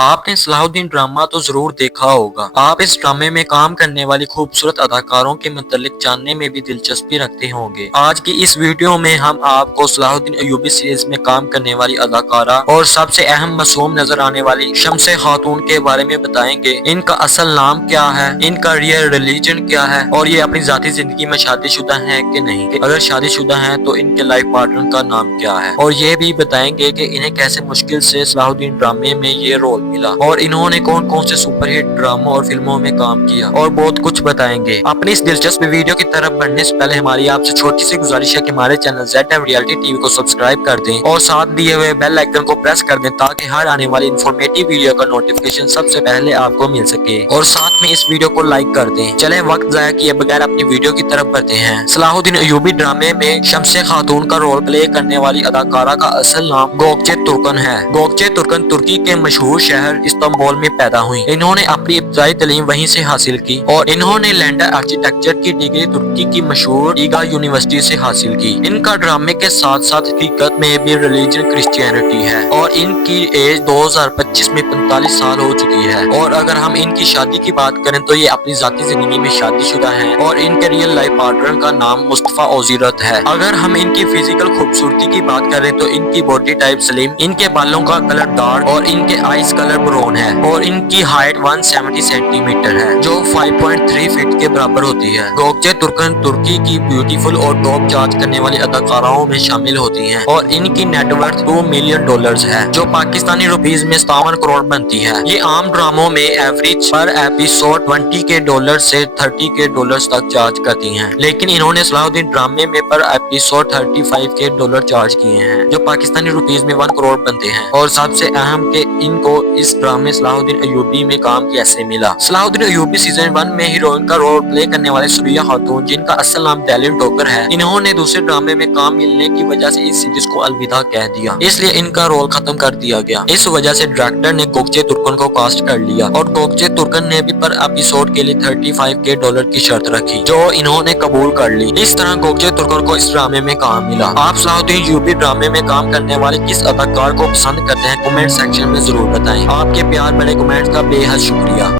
آپ نے صلاح الدین ڈرامہ تو ضرور دیکھا ہوگا۔ آپ اس ڈرامے میں کام کرنے والی خوبصورت اداکاروں کے متعلق جاننے میں بھی دلچسپی رکھتے ہوں گے۔ آج کی اس ویڈیو میں ہم آپ کو صلاح الدین ایوبی سیریز میں کام کرنے والی اداکارہ اور سب سے اہم مصوم نظر آنے والی شمس خاتون کے بارے میں بتائیں گے۔ ان کا اصل نام کیا ہے، ان کا ریئل ریلیجن کیا ہے، اور یہ اپنی ذاتی زندگی میں شادی شدہ ہیں کہ نہیں، اگر شادی شدہ ہیں تو ان کے لائف پارٹنر کا نام کیا ہے، اور یہ بھی بتائیں گے کہ انہیں کیسے مشکل سے صلاح الدین ڈرامے میں یہ رول ملا، اور انہوں نے کون کون سے سپر ہٹ ڈراموں اور فلموں میں کام کیا، اور بہت کچھ بتائیں گے۔ اپنی اس دلچسپ ویڈیو کی طرف بڑھنے سے پہلے ہماری آپ سے چھوٹی سی گزارش ہے کہ ہمارے channel Z M reality T V کو سبسکرائب کر دیں اور ساتھ دیے ہوئے بیل آئیکن کو پریس کر دیں تاکہ ہر آنے والی انفارمیٹیو ویڈیو کا نوٹیفیکیشن سب سے پہلے آپ کو مل سکے، اور ساتھ میں اس ویڈیو کو لائک کر دیں۔ چلیں وقت ضائع کیے بغیر اپنی ویڈیو کی طرف بڑھتے ہیں۔ صلاح الدین ایوبی ڈرامے میں شمس خاتون کا رول پلے کرنے والی اداکارہ کا اصل نام گوکچے ترکن ہے۔ گوکچے ترکن ترکی کے مشہور شہر استنبول میں پیدا ہوئی۔ انہوں نے اپنی ابتدائی تعلیم وہیں سے حاصل کی اور انہوں نے لینڈر آرکیٹیکچر کی ڈگری ترکی کی مشہور ایگا یونیورسٹی سے حاصل کی۔ ان کا ڈرامے کے ساتھ ساتھ حقیقت میں بھی ریلیجن کرسچینٹی ہے، اور ان کی ایج 2025 میں 45 سال ہو چکی ہے، اور اگر ہم ان کی شادی کی بات کریں تو یہ اپنی ذاتی زندگی میں شادی شدہ ہیں، اور ان کے ریئل لائف پارٹنر کا نام مصطفیٰ اوزیرت ہے۔ اگر ہم ان کی فزیکل خوبصورتی کی بات کریں تو ان کی باڈی ٹائپ سلیم، ان کے بالوں کا کلر ڈارک اور ان کے آئیز کلر برون ہے، اور ان کی ہائٹ 170 سینٹی میٹر ہے جو 5.3 فٹ کے برابر ہوتی ہے۔ گوکچے ترکن ترکی کی بیوٹیفل اور ٹاپ چارج کرنے والی اداکاراؤں میں شامل ہوتی ہیں، اور ان کی نیٹ ورتھ $2 ملین ہے جو پاکستانی روپیز میں 57 کروڑ بنتی ہے۔ یہ عام ڈراموں میں ایوریج پر ایپیسوڈ $20 سے $30 تک چارج کرتی ہیں، لیکن انہوں نے صلاح الدین ڈرامے میں پر ایپیسوڈ $35 چارج کیے ہیں جو پاکستانی روپیز میں 1 کروڑ بنتے ہیں۔ اور سب سے اہم کہ ان کو اس ڈرامے صلاح الدین ایوبی میں کام کیسے ملا۔ صلاح الدین ایوبی سیزن 1 میں ہیروئن کا رول پلے کرنے والے سوریہ خاتون، جن کا اصل نام ڈیلن ٹوکر ہے، انہوں نے دوسرے ڈرامے میں کام ملنے کی وجہ سے اس سیریز کو الوداع کہہ دیا، اس لیے ان کا رول ختم کر دیا گیا۔ اس وجہ سے ڈائریکٹر نے گوکچے ترکن کو کاسٹ کر لیا، اور گوکچے ترکن نے بھی پر ایپیسوڈ کے لیے $35 کی شرط رکھی جو انہوں نے قبول کر لی۔ اس طرح گوکچے ترکن کو اس ڈرامے میں کام ملا۔ آپ صلاح الدین ایوبی ڈرامے میں کام کرنے والے کس اداکار کو پسند کرتے ہیں کمنٹ سیکشن میں ضرور بتائیں۔ آپ کے پیار بھرے کمنٹس کا بے حد شکریہ۔